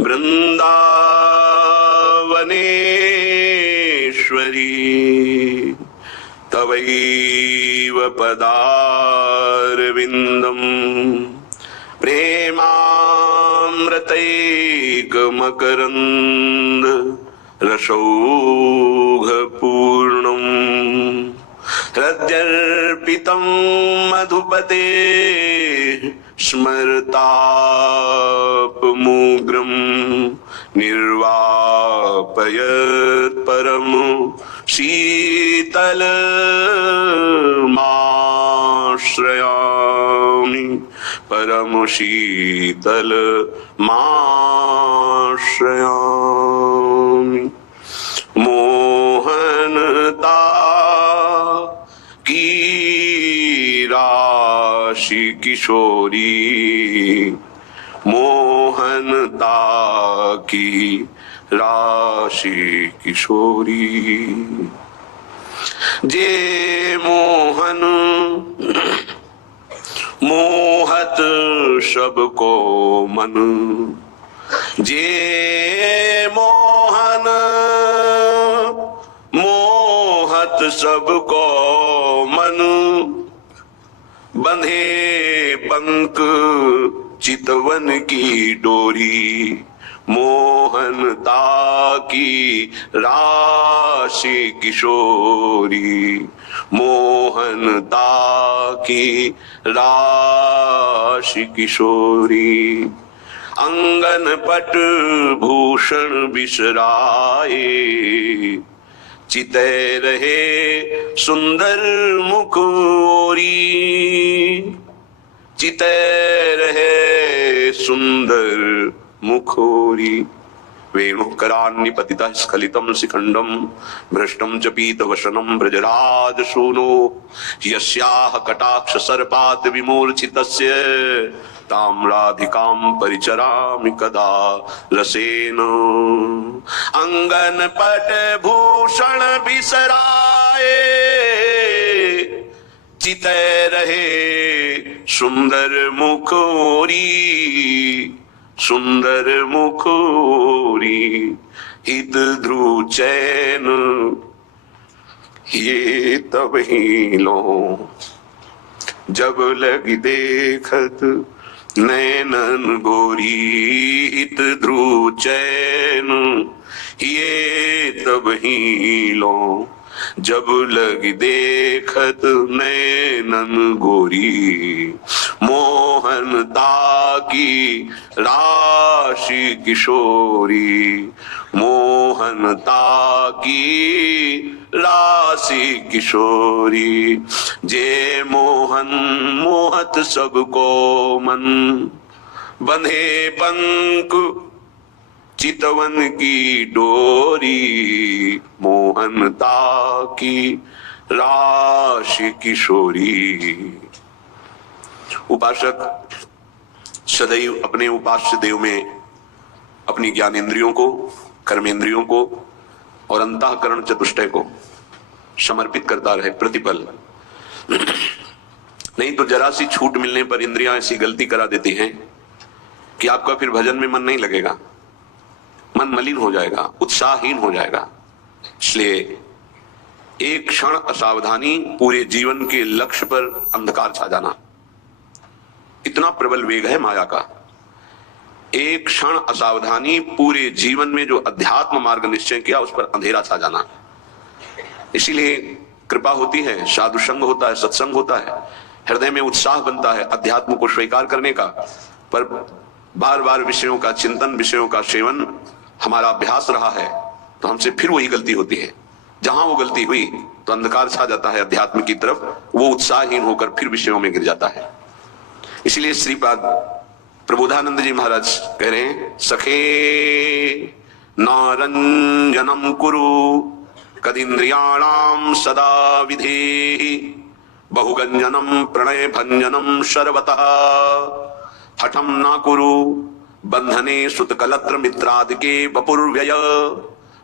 वृन्दावनेश्वरी तवैव पदारविन्दम् प्रेमामृतैकमकरन्द रसौघपूर्णम् हृद्यर्पितं मधुपते स्मरतापमुग्रम् निर्वापयत् परम शीतलमाश्रयामि परम शीतलमाश्रयामि। मोहनता की राशि किशोरी मोहनता की राशि किशोरी जे मोहन मोहत सबको मन जे मोहन मोहत सबको मन बंधे पंख चितवन की डोरी मोहनता की राशि किशोरी मोहनता की राशि किशोरी। अंगन पट भूषण बिसराए चिते रहे सुंदर मुखोरी चिते रहे सुंदर मुखोरी। वेणुकरान्निपतितः स्खलितं शिखण्डं भ्रष्टं च पीतवसनं ब्रजराज सूनो यस्याः कटाक्ष सर्पात् विमूर्छितस्य तां राधिकां परिचरामि कदा रसेन। अंगन पट भूषण बिसराए चिते रहे सुंदर मुखोरी सुंदर मुखोरी। हित ध्रुव चैन ये तब ही लो जब लगी देखत नैनन गोरी। हित ध्रुव चैन ये तब ही लो जब लगी देखत नैनन गोरी। मोहनता की राशि किशोरी मोहनता की राशि किशोरी। जे मोहन मोहत सबको मन बंधे पंख चितवन की डोरी मोहनता की राशि किशोरी। उपासक सदैव अपने उपास्य देव में अपनी ज्ञानेंद्रियों को कर्मेंद्रियों को और अंतःकरण चतुष्टय को समर्पित करता रहे प्रतिपल। नहीं तो जरा सी छूट मिलने पर इंद्रियां ऐसी गलती करा देती हैं कि आपका फिर भजन में मन नहीं लगेगा, मन मलिन हो जाएगा, उत्साहहीन हो जाएगा। इसलिए एक क्षण असावधानी पूरे जीवन के लक्ष्य पर अंधकार छा जाना। इतना प्रबल वेग है माया का। एक क्षण असावधानी पूरे जीवन में जो अध्यात्म मार्ग निश्चय किया उस पर अंधेरा छा जाना। इसीलिए कृपा होती है, साधु संग होता है, सत्संग होता है, हृदय में उत्साह बनता है अध्यात्म को स्वीकार करने का। पर बार बार विषयों का चिंतन, विषयों का सेवन हमारा अभ्यास रहा है तो हमसे फिर वही गलती होती है। जहां वो गलती हुई तो अंधकार छा जाता है अध्यात्म की तरफ, वो उत्साहहीन होकर फिर विषयों में गिर जाता है। इसलिए श्रीपाद प्रबोधानंद जी महाराज कह रहे हैं, सखे नारंजनम कुरु कदिंद्रियाणाम सदा विधेहि बहुगंजनम प्रणय भंजनम शर्वतः हठम न कुरु बंधने सुतकलत्र मित्रादिके वपुर्व्यय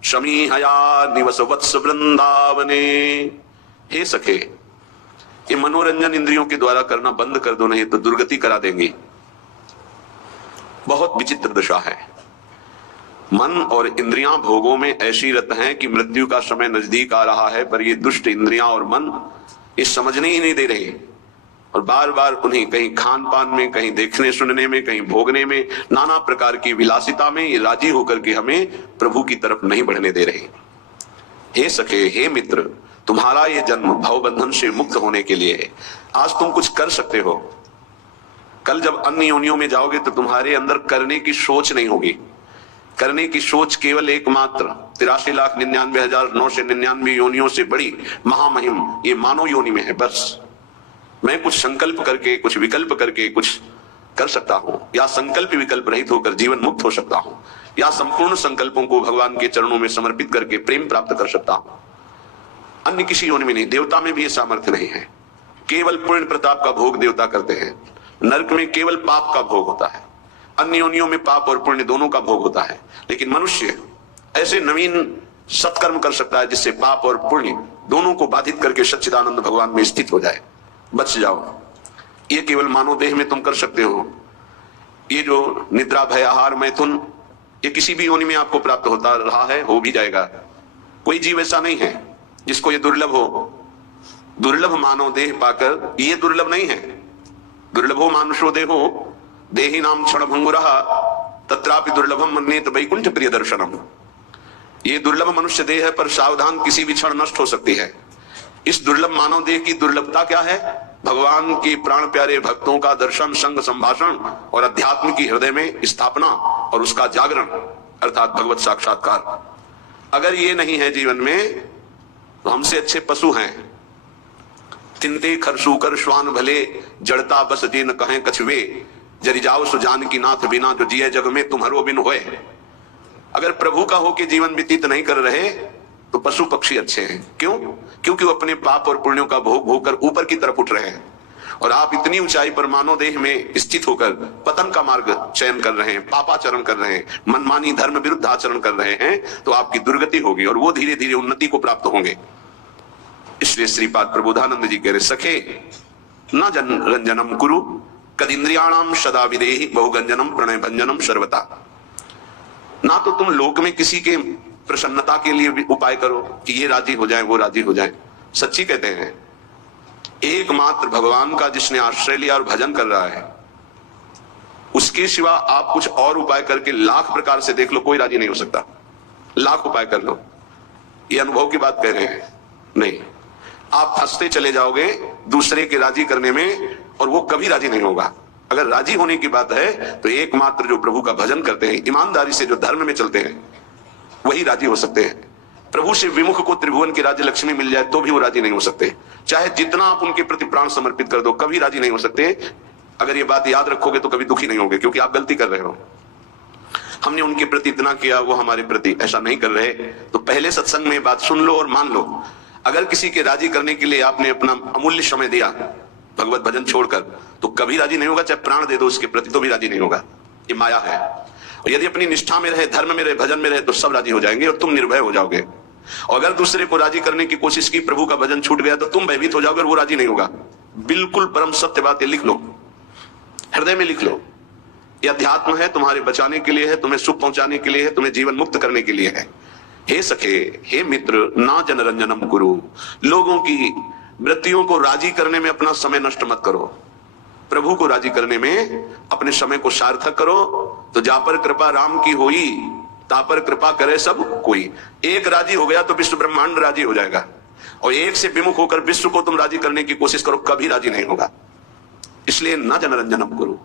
शमीहया निवस वत्स वृंदावने। हे सखे, ये मनोरंजन इंद्रियों के द्वारा करना बंद कर दो, नहीं तो दुर्गति करा देंगे। बहुत विचित्र दशा है। मन और इंद्रियां भोगों में ऐसी रत हैं कि मृत्यु का समय नजदीक आ रहा है, पर ये दुष्ट इंद्रियां और मन ये समझने ही नहीं दे रहे, और बार बार उन्हें कहीं खान पान में, कहीं देखने सुनने में, कहीं भोगने में, नाना प्रकार की विलासिता में ये राजी होकर के हमें प्रभु की तरफ नहीं बढ़ने दे रहे। हे सखे, हे मित्र, तुम्हारा ये जन्म भवबंधन से मुक्त होने के लिए है। आज तुम कुछ कर सकते हो, कल जब अन्य योनियों में जाओगे तो तुम्हारे अंदर करने की सोच नहीं होगी। करने की सोच केवल एकमात्र 83,99,999 योनियों से बड़ी महामहिम ये मानव योनि में है। बस मैं कुछ संकल्प करके, कुछ विकल्प करके कुछ कर सकता हूं, या संकल्प विकल्प रहित होकर जीवन मुक्त हो सकता हूं, या संपूर्ण संकल्पों को भगवान के चरणों में समर्पित करके प्रेम प्राप्त कर सकता हूं। अन्य किसी योनि में नहीं, देवता में भी ये सामर्थ्य नहीं है। केवल पुण्य प्रताप का भोग देवता करते हैं, नरक में केवल पाप का भोग होता है, अन्य योनियों में पाप और पुण्य दोनों का भोग होता है। लेकिन मनुष्य ऐसे नवीन सत्कर्म कर सकता है जिससे पाप और पुण्य दोनों को बाधित करके सच्चिदानंद भगवान में स्थित हो जाए, बच जाओ। ये केवल मानव देह में तुम कर सकते हो। ये जो निद्रा भय आहार मैथुन ये किसी भी योनि में आपको प्राप्त होता रहा है, हो भी जाएगा। कोई जीव ऐसा नहीं है जिसको ये दुर्लभ हो। दुर्लभ मानव देह पाकर, ये दुर्लभ नहीं है। दुर्लभो मानुषो देहो देही नाम क्षण भंगुरः तत्रापि दुर्लभम मन्येत वैकुंठ प्रिय दर्शनम। ये दुर्लभ मनुष्य देह है, पर सावधान, किसी भी क्षण नष्ट हो सकती है। इस दुर्लभ मानव देह की दुर्लभता क्या है? भगवान के प्राण प्यारे भक्तों का दर्शन, संग, संभाषण और अध्यात्म की हृदय में स्थापना और उसका जागरण अर्थात भगवत साक्षात्कार। अगर ये नहीं है जीवन में तो हमसे अच्छे पशु हैं। तिनते खरसूकर श्वान भले जड़ता बस जे न कहें कछुए जरि जाओ सुजान की नाथ बिना जो जिये जग में तुम्हारो बिन होए। अगर प्रभु का हो के जीवन व्यतीत नहीं कर रहे तो पशु पक्षी अच्छे हैं। क्यों? क्योंकि वो अपने पाप और पुण्यों का भोग भोग कर ऊपर की तरफ उठ रहे हैं, और आप इतनी ऊंचाई पर मानव देह में स्थित होकर पतन का मार्ग चयन कर रहे हैं, पापाचरण कर रहे हैं, मनमानी धर्म विरुद्ध आचरण कर रहे हैं, तो आपकी दुर्गति होगी और वो धीरे धीरे उन्नति को प्राप्त होंगे। इसलिए श्रीपाद प्रबोधानंद जी कह रहे, सखे न जन रंजनम कुरु कदिंद्रियाणाम सदा विदेहि बहुगंजनम प्रणय भंजनम सर्वता। ना तो तुम लोक में किसी के प्रसन्नता के लिए भी उपाय करो कि ये राजी हो जाए, वो राजी हो जाए। सच्ची कहते हैं, एकमात्र भगवान का जिसने आश्रय लिया और भजन कर रहा है, उसके सिवा आप कुछ और उपाय करके लाख प्रकार से देख लो, कोई राजी नहीं हो सकता। लाख उपाय कर लो, ये अनुभव की बात कह रहे हैं, नहीं। आप फंसते चले जाओगे दूसरे के राजी करने में, और वो कभी राजी नहीं होगा। अगर राजी होने की बात है तो एकमात्र जो प्रभु का भजन करते हैं, ईमानदारी से जो धर्म में चलते हैं, वही राजी हो सकते हैं। प्रभु से विमुख को त्रिभुवन की राज्य लक्ष्मी मिल जाए तो भी वो राजी नहीं हो सकते। चाहे जितना आप उनके प्रति प्राण समर्पित कर दो, कभी राजी नहीं हो सकते। अगर ये बात याद रखोगे तो कभी दुखी नहीं होगे, क्योंकि आप गलती कर रहे हो। हमने उनके प्रति इतना किया, वो हमारे प्रति ऐसा नहीं कर रहे, तो पहले सत्संग में बात सुन लो और मान लो। अगर किसी के राजी करने के लिए आपने अपना अमूल्य समय दिया भगवत भजन छोड़कर, तो कभी राजी नहीं होगा। चाहे प्राण दे दो उसके प्रति तो भी राजी नहीं होगा। ये माया है। और यदि अपनी निष्ठा में रहे, धर्म में रहे, भजन में रहे, तो सब राजी हो जाएंगे और तुम निर्भय हो जाओगे। और अगर दूसरे को राजी करने की कोशिश की, प्रभु का भजन छूट गया, तो तुम भयभीत हो जाओगे और वो राजी नहीं होगा। बिल्कुल परम सत्य बात है, लिख लो, हृदय में लिख लो। ये अध्यात्म है, तुम्हारे बचाने के लिए है, तुम्हें सुख पहुंचाने के लिए है, तुम्हें जीवन मुक्त करने के लिए है। हे सखे, हे मित्र, ना जनरंजनम कुरु। लोगों की वृत्तियों को राजी करने में अपना समय नष्ट मत करो। प्रभु को राजी करने में अपने समय को सार्थक करो। तो जा पर कृपा राम की होई, ता पर कृपा करे सब कोई। एक राजी हो गया तो विश्व ब्रह्मांड राजी हो जाएगा, और एक से विमुख होकर विश्व को तुम राजी करने की कोशिश करो, कभी राजी नहीं होगा। इसलिए न जनरंजनम कुरु।